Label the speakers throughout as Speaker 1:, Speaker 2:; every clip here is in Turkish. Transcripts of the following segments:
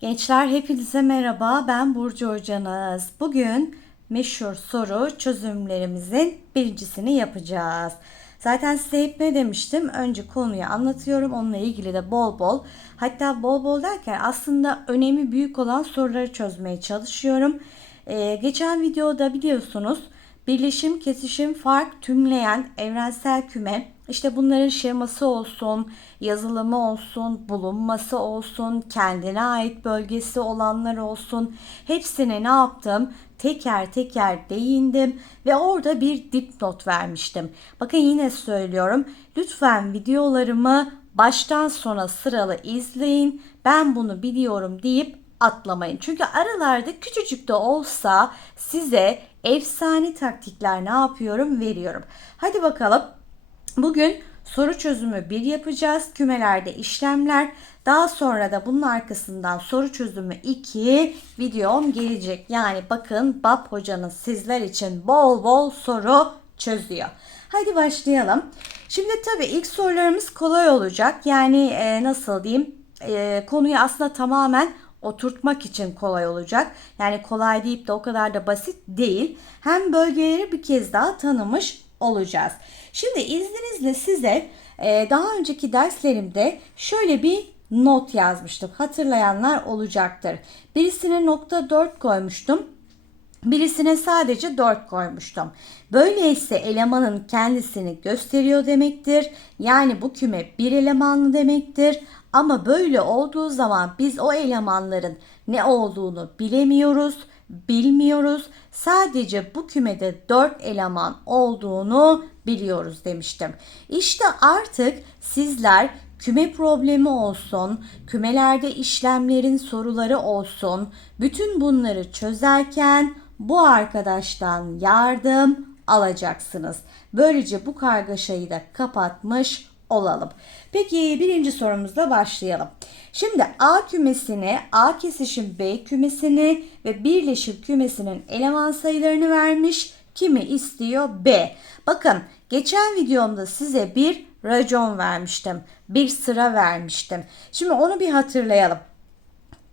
Speaker 1: Gençler hepinize merhaba. Ben Burcu hocanız. Bugün meşhur soru çözümlerimizin birincisini yapacağız. Zaten size hep ne demiştim? Önce konuyu anlatıyorum. Onunla ilgili de bol bol hatta bol bol derken aslında önemi büyük olan soruları çözmeye çalışıyorum. Ee, geçen videoda biliyorsunuz birleşim, kesişim, fark, tümleyen, evrensel küme işte bunların şeması olsun, yazılımı olsun, bulunması olsun, kendine ait bölgesi olanlar olsun. Hepsine ne yaptım? Teker teker değindim ve orada bir dipnot vermiştim. Bakın yine söylüyorum. Lütfen videolarımı baştan sona sıralı izleyin. Ben bunu biliyorum deyip atlamayın. Çünkü aralarda küçücük de olsa size efsane taktikler ne yapıyorum veriyorum. Hadi bakalım Bugün soru çözümü 1 yapacağız. Kümelerde işlemler. Daha sonra da bunun arkasından soru çözümü 2 videom gelecek. Yani bakın Bab hocanız sizler için bol bol soru çözüyor. Hadi başlayalım. Şimdi tabii ilk sorularımız kolay olacak. Yani e, nasıl diyeyim? E, konuyu aslında tamamen oturtmak için kolay olacak. Yani kolay deyip de o kadar da basit değil. Hem bölgeleri bir kez daha tanımış olacağız. Şimdi izninizle size e, daha önceki derslerimde şöyle bir not yazmıştım. Hatırlayanlar olacaktır. Birisine nokta 4 koymuştum. Birisine sadece 4 koymuştum. Böyleyse elemanın kendisini gösteriyor demektir. Yani bu küme bir elemanlı demektir. Ama böyle olduğu zaman biz o elemanların ne olduğunu bilemiyoruz, bilmiyoruz. Sadece bu kümede 4 eleman olduğunu biliyoruz demiştim. İşte artık sizler küme problemi olsun, kümelerde işlemlerin soruları olsun, bütün bunları çözerken bu arkadaştan yardım alacaksınız. Böylece bu kargaşayı da kapatmış olalım. Peki birinci sorumuzla başlayalım. Şimdi A kümesini, A kesişim B kümesini ve birleşim kümesinin eleman sayılarını vermiş. Kimi istiyor? B. Bakın geçen videomda size bir racon vermiştim. Bir sıra vermiştim. Şimdi onu bir hatırlayalım.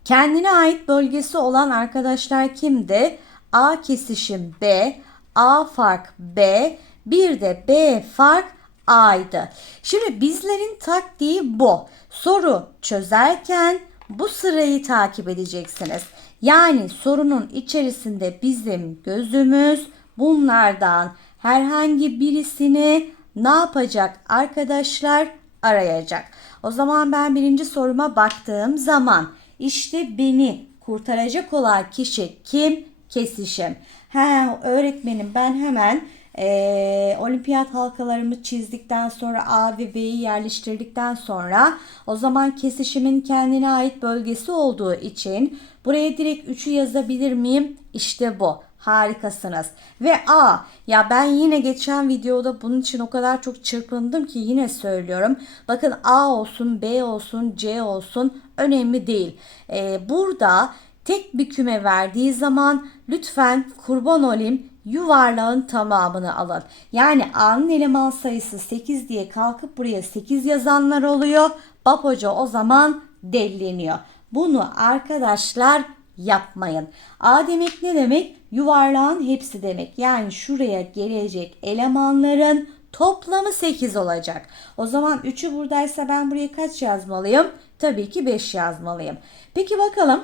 Speaker 1: Kendine ait bölgesi olan arkadaşlar kimdi? A kesişim B, A fark B, bir de B fark A'ydı. Şimdi bizlerin taktiği bu. Soru çözerken bu sırayı takip edeceksiniz. Yani sorunun içerisinde bizim gözümüz bunlardan herhangi birisini ne yapacak arkadaşlar? Arayacak. O zaman ben birinci soruma baktığım zaman işte beni kurtaracak olan kişi kim? Kesişim. He öğretmenim ben hemen e, olimpiyat halkalarımı çizdikten sonra A ve B'yi yerleştirdikten sonra o zaman kesişimin kendine ait bölgesi olduğu için buraya direkt 3'ü yazabilir miyim? İşte bu. Harikasınız. Ve A ya ben yine geçen videoda bunun için o kadar çok çırpındım ki yine söylüyorum. Bakın A olsun B olsun C olsun önemli değil. Ee, burada tek bir küme verdiği zaman lütfen kurban olayım yuvarlağın tamamını alın. Yani A'nın eleman sayısı 8 diye kalkıp buraya 8 yazanlar oluyor. Bab hoca o zaman delleniyor. Bunu arkadaşlar yapmayın. A demek ne demek? Yuvarlağın hepsi demek. Yani şuraya gelecek elemanların toplamı 8 olacak. O zaman 3'ü buradaysa ben buraya kaç yazmalıyım? Tabii ki 5 yazmalıyım. Peki bakalım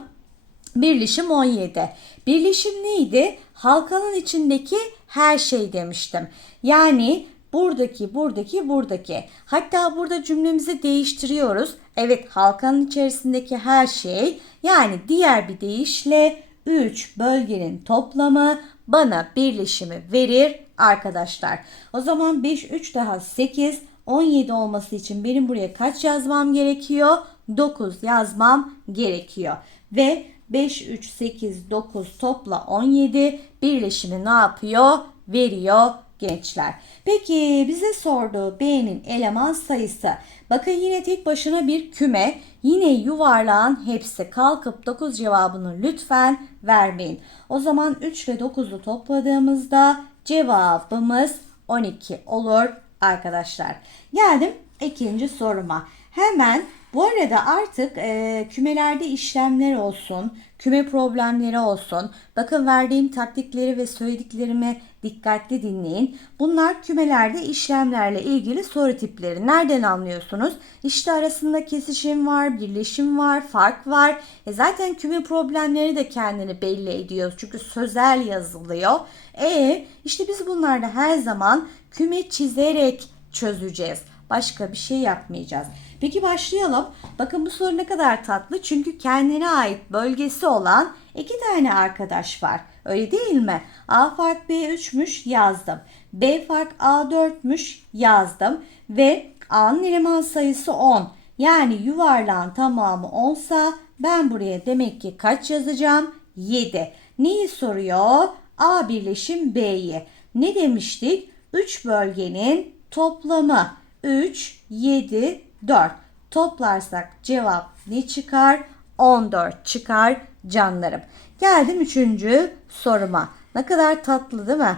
Speaker 1: Birleşim 17. Birleşim neydi? Halkanın içindeki her şey demiştim. Yani buradaki, buradaki, buradaki. Hatta burada cümlemizi değiştiriyoruz. Evet halkanın içerisindeki her şey yani diğer bir deyişle 3 bölgenin toplamı bana birleşimi verir arkadaşlar. O zaman 5, 3 daha 8, 17 olması için benim buraya kaç yazmam gerekiyor? 9 yazmam gerekiyor. Ve 5, 3, 8, 9 topla 17 birleşimi ne yapıyor? Veriyor gençler. Peki bize sorduğu B'nin eleman sayısı. Bakın yine tek başına bir küme. Yine yuvarlağın hepsi. Kalkıp 9 cevabını lütfen vermeyin. O zaman 3 ve 9'u topladığımızda cevabımız 12 olur arkadaşlar. Geldim ikinci soruma. Hemen Bu arada artık e, kümelerde işlemler olsun, küme problemleri olsun. Bakın verdiğim taktikleri ve söylediklerimi dikkatli dinleyin. Bunlar kümelerde işlemlerle ilgili soru tipleri. Nereden anlıyorsunuz? İşte arasında kesişim var, birleşim var, fark var. E zaten küme problemleri de kendini belli ediyor. Çünkü sözel yazılıyor. E işte biz bunlarda her zaman küme çizerek çözeceğiz. Başka bir şey yapmayacağız. Peki başlayalım. Bakın bu soru ne kadar tatlı. Çünkü kendine ait bölgesi olan iki tane arkadaş var. Öyle değil mi? A fark B3'müş yazdım. B fark A4'müş yazdım. Ve A'nın eleman sayısı 10. Yani yuvarlağın tamamı 10 sa ben buraya demek ki kaç yazacağım? 7. Neyi soruyor? A birleşim B'yi. Ne demiştik? 3 bölgenin toplamı. 3, 7, 4. Toplarsak cevap ne çıkar? 14 çıkar canlarım. Geldim üçüncü soruma. Ne kadar tatlı değil mi?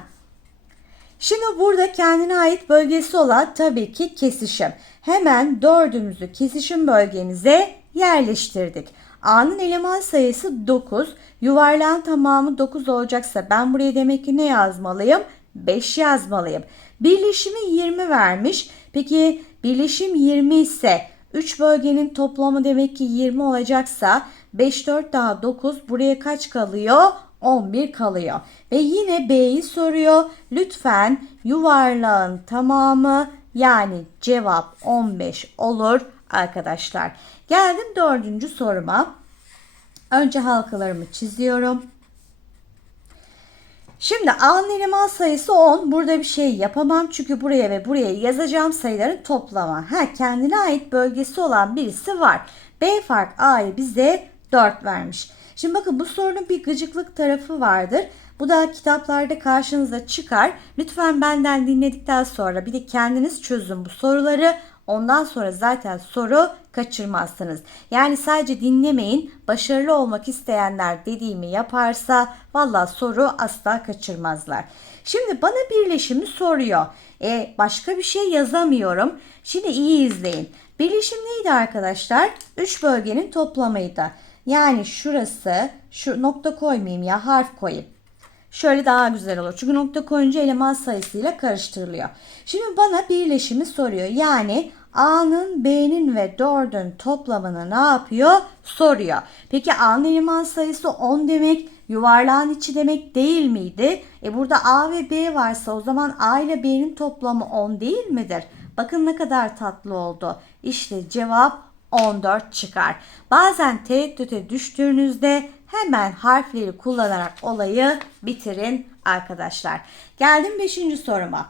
Speaker 1: Şimdi burada kendine ait bölgesi olan tabii ki kesişim. Hemen dördümüzü kesişim bölgemize yerleştirdik. A'nın eleman sayısı 9. Yuvarlağın tamamı 9 olacaksa ben buraya demek ki ne yazmalıyım? 5 yazmalıyım. Birleşimi 20 vermiş. Peki birleşim 20 ise 3 bölgenin toplamı demek ki 20 olacaksa 5 4 daha 9 buraya kaç kalıyor? 11 kalıyor. Ve yine B'yi soruyor. Lütfen yuvarlağın tamamı yani cevap 15 olur arkadaşlar. Geldim dördüncü soruma. Önce halkalarımı çiziyorum. Şimdi A'nın eleman sayısı 10. Burada bir şey yapamam çünkü buraya ve buraya yazacağım sayıların toplamı. Ha kendine ait bölgesi olan birisi var. B fark A'yı bize 4 vermiş. Şimdi bakın bu sorunun bir gıcıklık tarafı vardır. Bu da kitaplarda karşınıza çıkar. Lütfen benden dinledikten sonra bir de kendiniz çözün bu soruları. Ondan sonra zaten soru kaçırmazsınız. Yani sadece dinlemeyin. Başarılı olmak isteyenler dediğimi yaparsa valla soru asla kaçırmazlar. Şimdi bana birleşimi soruyor. E başka bir şey yazamıyorum. Şimdi iyi izleyin. Birleşim neydi arkadaşlar? 3 bölgenin toplamıydı. Yani şurası, şu nokta koymayayım ya harf koyayım. Şöyle daha güzel olur. Çünkü nokta koyunca eleman sayısıyla karıştırılıyor. Şimdi bana birleşimi soruyor. Yani A'nın, B'nin ve 4'ün toplamını ne yapıyor? Soruyor. Peki A'nın eleman sayısı 10 demek, yuvarlağın içi demek değil miydi? E burada A ve B varsa o zaman A ile B'nin toplamı 10 değil midir? Bakın ne kadar tatlı oldu. İşte cevap 14 çıkar. Bazen tereddüte düştüğünüzde hemen harfleri kullanarak olayı bitirin arkadaşlar. Geldim 5. soruma.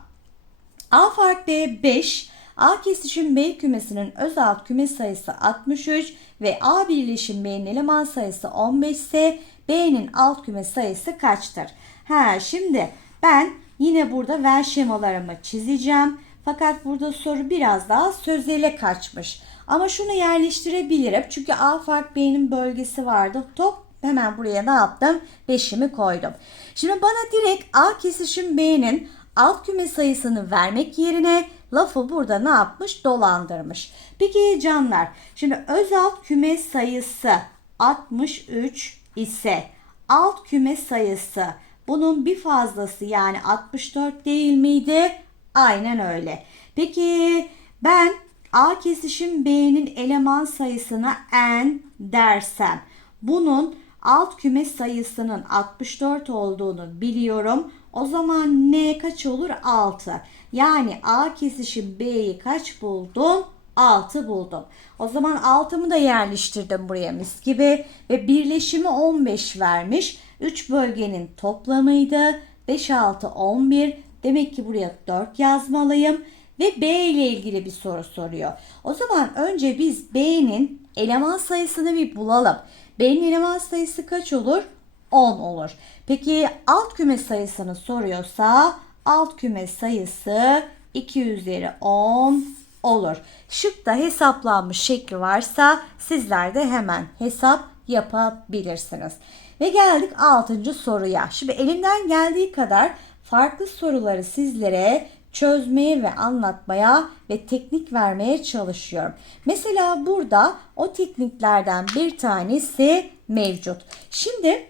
Speaker 1: A fark B 5. A kesişim B kümesinin öz alt küme sayısı 63 ve A birleşim B'nin eleman sayısı 15 ise B'nin alt küme sayısı kaçtır? Ha şimdi ben yine burada ver şemalarımı çizeceğim. Fakat burada soru biraz daha sözele kaçmış. Ama şunu yerleştirebilirim. Çünkü A fark B'nin bölgesi vardı. Top hemen buraya ne yaptım? 5'imi koydum. Şimdi bana direkt A kesişim B'nin alt küme sayısını vermek yerine lafı burada ne yapmış? Dolandırmış. Peki canlar şimdi öz alt küme sayısı 63 ise alt küme sayısı bunun bir fazlası yani 64 değil miydi? Aynen öyle. Peki ben A kesişim B'nin eleman sayısına n dersem bunun alt küme sayısının 64 olduğunu biliyorum. O zaman n kaç olur? 6. Yani A kesişim B'yi kaç buldum? 6 buldum. O zaman 6'mı da yerleştirdim buraya mis gibi ve birleşimi 15 vermiş. 3 bölgenin toplamıydı. 5 6 11. Demek ki buraya 4 yazmalıyım ve B ile ilgili bir soru soruyor. O zaman önce biz B'nin eleman sayısını bir bulalım. B'nin eleman sayısı kaç olur? 10 olur. Peki alt küme sayısını soruyorsa alt küme sayısı 2 üzeri 10 olur. Şıkta hesaplanmış şekli varsa sizler de hemen hesap yapabilirsiniz. Ve geldik 6. soruya. Şimdi elimden geldiği kadar farklı soruları sizlere çözmeye ve anlatmaya ve teknik vermeye çalışıyorum. Mesela burada o tekniklerden bir tanesi mevcut. Şimdi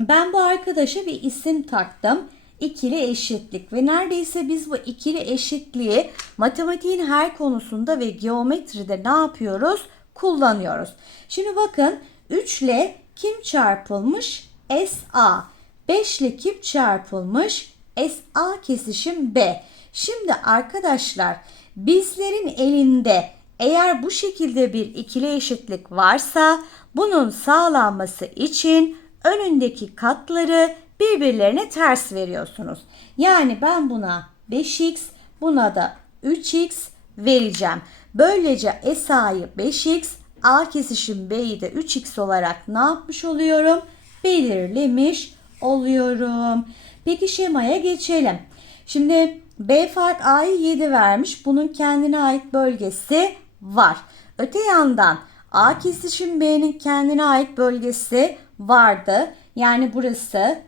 Speaker 1: ben bu arkadaşa bir isim taktım. İkili eşitlik ve neredeyse biz bu ikili eşitliği matematiğin her konusunda ve geometride ne yapıyoruz? Kullanıyoruz. Şimdi bakın 3 ile kim çarpılmış? SA. 5 ile kim çarpılmış? SA kesişim B. Şimdi arkadaşlar bizlerin elinde eğer bu şekilde bir ikili eşitlik varsa bunun sağlanması için önündeki katları birbirlerine ters veriyorsunuz. Yani ben buna 5x, buna da 3x vereceğim. Böylece SA'yı 5x, A kesişim B'yi de 3x olarak ne yapmış oluyorum? Belirlemiş oluyorum. Peki şemaya geçelim. Şimdi B fark A'yı 7 vermiş. Bunun kendine ait bölgesi var. Öte yandan A kesişim B'nin kendine ait bölgesi vardı. Yani burası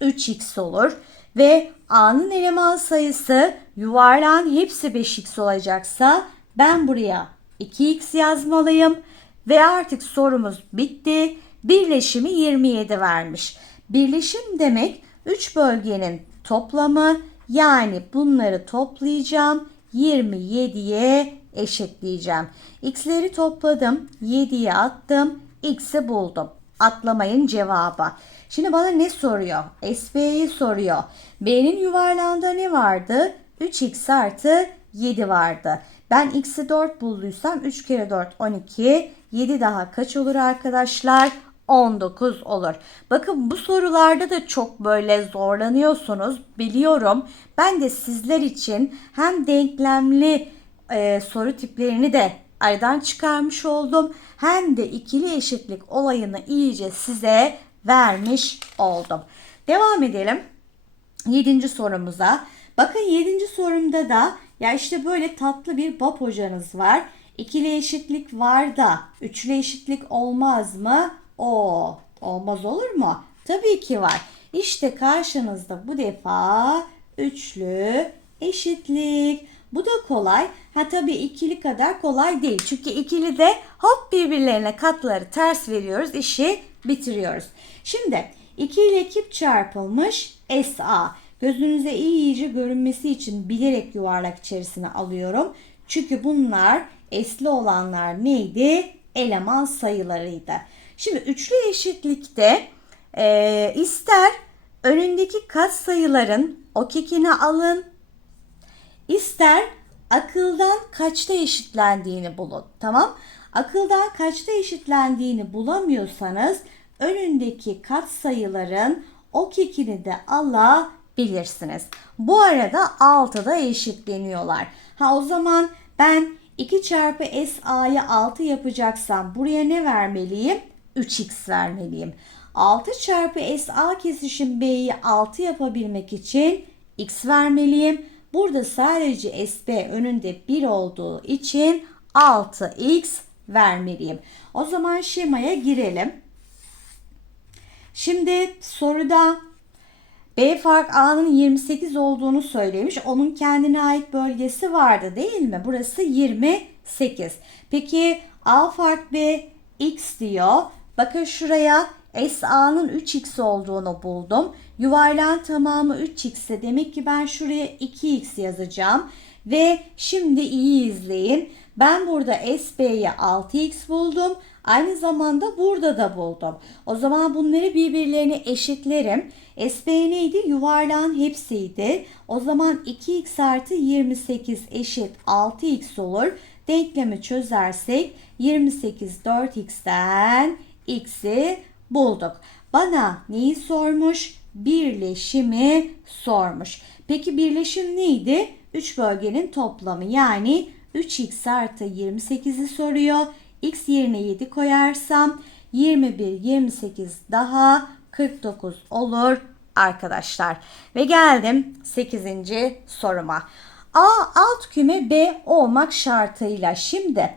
Speaker 1: 3x olur. Ve A'nın eleman sayısı yuvarlağın hepsi 5x olacaksa ben buraya 2x yazmalıyım. Ve artık sorumuz bitti. Birleşimi 27 vermiş. Birleşim demek 3 bölgenin toplamı yani bunları toplayacağım 27'ye eşitleyeceğim. X'leri topladım 7'ye attım x'i buldum. Atlamayın cevaba. Şimdi bana ne soruyor? SB'yi soruyor. B'nin yuvarlağında ne vardı? 3x artı 7 vardı. Ben x'i 4 bulduysam 3 kere 4 12. 7 daha kaç olur arkadaşlar? 19 olur. Bakın bu sorularda da çok böyle zorlanıyorsunuz biliyorum. Ben de sizler için hem denklemli e, soru tiplerini de aradan çıkarmış oldum. Hem de ikili eşitlik olayını iyice size vermiş oldum. Devam edelim. Yedinci sorumuza. Bakın yedinci sorumda da ya işte böyle tatlı bir bab hocanız var. İkili eşitlik var da üçlü eşitlik olmaz mı? O olmaz olur mu? Tabii ki var. İşte karşınızda bu defa üçlü eşitlik. Bu da kolay. Ha tabii ikili kadar kolay değil. Çünkü ikili de hop birbirlerine katları ters veriyoruz. işi bitiriyoruz. Şimdi 2 ile kip çarpılmış SA. Gözünüze iyice görünmesi için bilerek yuvarlak içerisine alıyorum. Çünkü bunlar esli olanlar neydi? Eleman sayılarıydı. Şimdi üçlü eşitlikte e, ister önündeki kat sayıların o kekini alın ister akıldan kaçta eşitlendiğini bulun. Tamam? Akıldan kaçta eşitlendiğini bulamıyorsanız önündeki kat sayıların o kekini de alabilirsiniz. Bu arada 6'da eşitleniyorlar. Ha o zaman ben 2 çarpı SA'yı 6 yapacaksam buraya ne vermeliyim? 3x vermeliyim. 6 çarpı SA kesişim B'yi 6 yapabilmek için x vermeliyim. Burada sadece SB önünde 1 olduğu için 6x vermeliyim. O zaman şemaya girelim. Şimdi soruda B fark A'nın 28 olduğunu söylemiş. Onun kendine ait bölgesi vardı değil mi? Burası 28. Peki A fark B X diyor. Bakın şuraya SA'nın 3x olduğunu buldum. Yuvarlağın tamamı 3x ise demek ki ben şuraya 2x yazacağım. Ve şimdi iyi izleyin. Ben burada SB'ye 6x buldum. Aynı zamanda burada da buldum. O zaman bunları birbirlerine eşitlerim. SB neydi? Yuvarlağın hepsiydi. O zaman 2x artı 28 eşit 6x olur. Denklemi çözersek 28 4x'ten x'i bulduk. Bana neyi sormuş? Birleşimi sormuş. Peki birleşim neydi? 3 bölgenin toplamı yani 3x artı 28'i soruyor. x yerine 7 koyarsam 21, 28 daha 49 olur arkadaşlar. Ve geldim 8. soruma. A alt küme B olmak şartıyla şimdi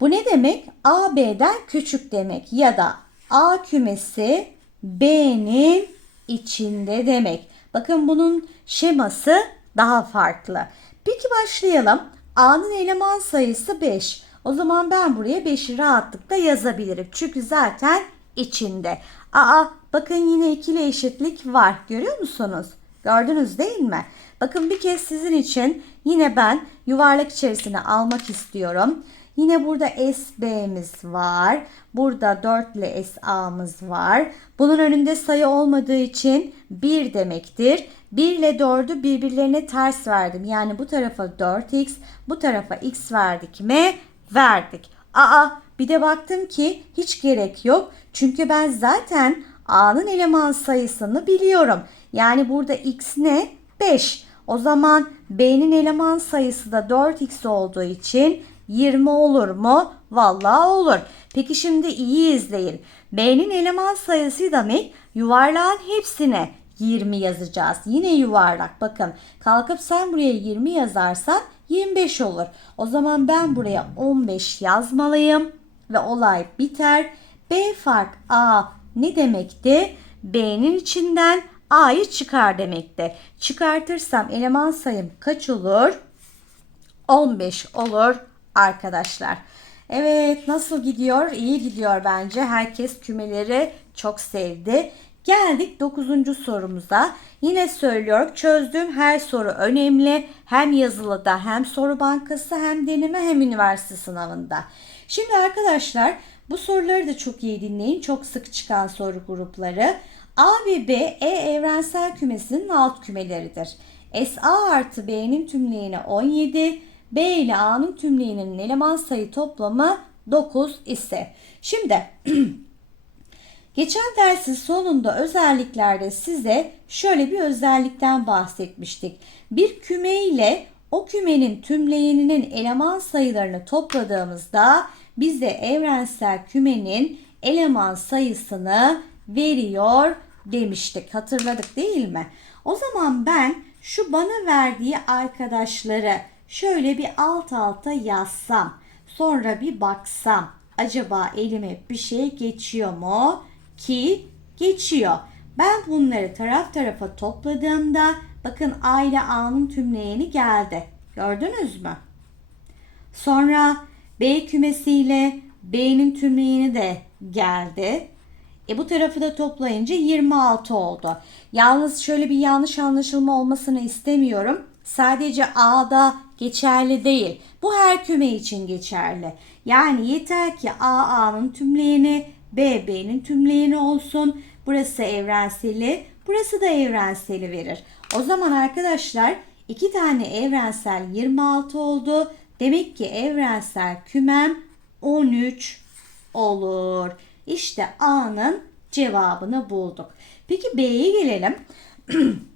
Speaker 1: bu ne demek? A B'den küçük demek ya da A kümesi B'nin içinde demek. Bakın bunun şeması daha farklı. Peki başlayalım. A'nın eleman sayısı 5. O zaman ben buraya 5'i rahatlıkla yazabilirim. Çünkü zaten içinde. Aa bakın yine ikili eşitlik var. Görüyor musunuz? Gördünüz değil mi? Bakın bir kez sizin için yine ben yuvarlak içerisine almak istiyorum. Yine burada SB'miz var. Burada 4 ile SA'mız var. Bunun önünde sayı olmadığı için 1 demektir. 1 ile 4'ü birbirlerine ters verdim. Yani bu tarafa 4x, bu tarafa x verdik mi? Verdik. Aa bir de baktım ki hiç gerek yok. Çünkü ben zaten A'nın eleman sayısını biliyorum. Yani burada x ne? 5. O zaman B'nin eleman sayısı da 4x olduğu için 20 olur mu? Vallahi olur. Peki şimdi iyi izleyin. B'nin eleman sayısı demek yuvarlağın hepsine 20 yazacağız. Yine yuvarlak. Bakın kalkıp sen buraya 20 yazarsan 25 olur. O zaman ben buraya 15 yazmalıyım ve olay biter. B fark A ne demekti? B'nin içinden A'yı çıkar demekti. Çıkartırsam eleman sayım kaç olur? 15 olur arkadaşlar. Evet nasıl gidiyor? İyi gidiyor bence. Herkes kümeleri çok sevdi. Geldik 9. sorumuza. Yine söylüyorum çözdüğüm her soru önemli. Hem yazılıda hem soru bankası hem deneme hem üniversite sınavında. Şimdi arkadaşlar bu soruları da çok iyi dinleyin. Çok sık çıkan soru grupları. A ve B E evrensel kümesinin alt kümeleridir. SA artı B'nin tümleyeni 17, B ile A'nın tümleyeninin eleman sayı toplamı 9 ise. Şimdi geçen dersin sonunda özelliklerde size şöyle bir özellikten bahsetmiştik. Bir küme ile o kümenin tümleyeninin eleman sayılarını topladığımızda bize evrensel kümenin eleman sayısını veriyor demiştik. Hatırladık değil mi? O zaman ben şu bana verdiği arkadaşları şöyle bir alt alta yazsam, sonra bir baksam acaba elime bir şey geçiyor mu? Ki geçiyor. Ben bunları taraf tarafa topladığımda bakın A ile A'nın tümleyeni geldi. Gördünüz mü? Sonra B kümesiyle B'nin tümleyeni de geldi. E bu tarafı da toplayınca 26 oldu. Yalnız şöyle bir yanlış anlaşılma olmasını istemiyorum. Sadece A'da geçerli değil. Bu her küme için geçerli. Yani yeter ki A A'nın tümleyeni, B B'nin tümleyeni olsun. Burası evrenseli, burası da evrenseli verir. O zaman arkadaşlar iki tane evrensel 26 oldu. Demek ki evrensel kümem 13 olur. İşte A'nın cevabını bulduk. Peki B'ye gelelim.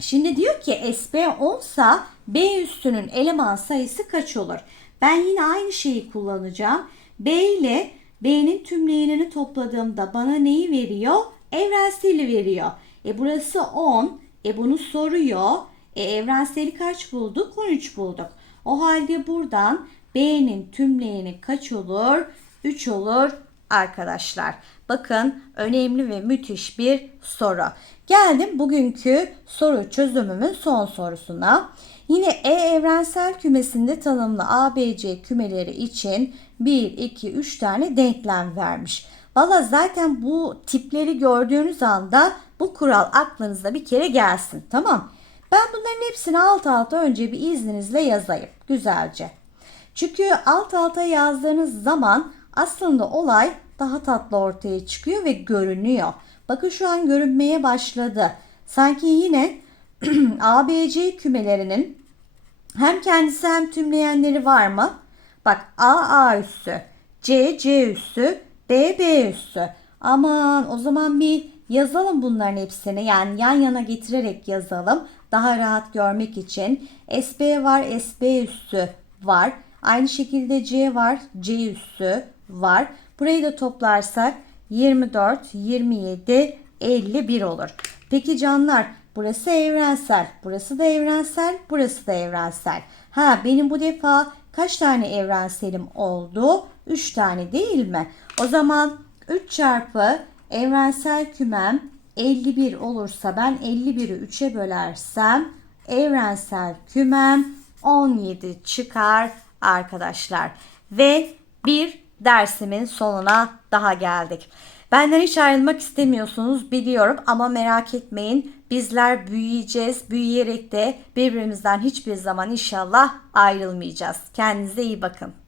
Speaker 1: Şimdi diyor ki SB 10 sa B üstünün eleman sayısı kaç olur? Ben yine aynı şeyi kullanacağım. B ile B'nin tümleyenini topladığımda bana neyi veriyor? Evrenseli veriyor. E burası 10. E bunu soruyor. E evrenseli kaç bulduk? 13 bulduk. O halde buradan B'nin tümleyeni kaç olur? 3 olur arkadaşlar. Bakın önemli ve müthiş bir soru. Geldim bugünkü soru çözümümün son sorusuna. Yine E evrensel kümesinde tanımlı ABC kümeleri için 1, 2, 3 tane denklem vermiş. Valla zaten bu tipleri gördüğünüz anda bu kural aklınızda bir kere gelsin. Tamam. Ben bunların hepsini alt alta önce bir izninizle yazayım. Güzelce. Çünkü alt alta yazdığınız zaman aslında olay daha tatlı ortaya çıkıyor ve görünüyor. Bakın şu an görünmeye başladı. Sanki yine ABC kümelerinin hem kendisi hem tümleyenleri var mı? Bak A A üssü, C C üssü, B B üssü. Aman o zaman bir yazalım bunların hepsini. Yani yan yana getirerek yazalım. Daha rahat görmek için. SB var, SB üssü var. Aynı şekilde C var, C üssü var. Burayı da toplarsak 24, 27, 51 olur. Peki canlar burası evrensel, burası da evrensel, burası da evrensel. Ha benim bu defa kaç tane evrenselim oldu? 3 tane değil mi? O zaman 3 çarpı evrensel kümem 51 olursa ben 51'i 3'e bölersem evrensel kümem 17 çıkar arkadaşlar. Ve bir dersimin sonuna daha geldik. Benden hiç ayrılmak istemiyorsunuz biliyorum ama merak etmeyin. Bizler büyüyeceğiz. Büyüyerek de birbirimizden hiçbir zaman inşallah ayrılmayacağız. Kendinize iyi bakın.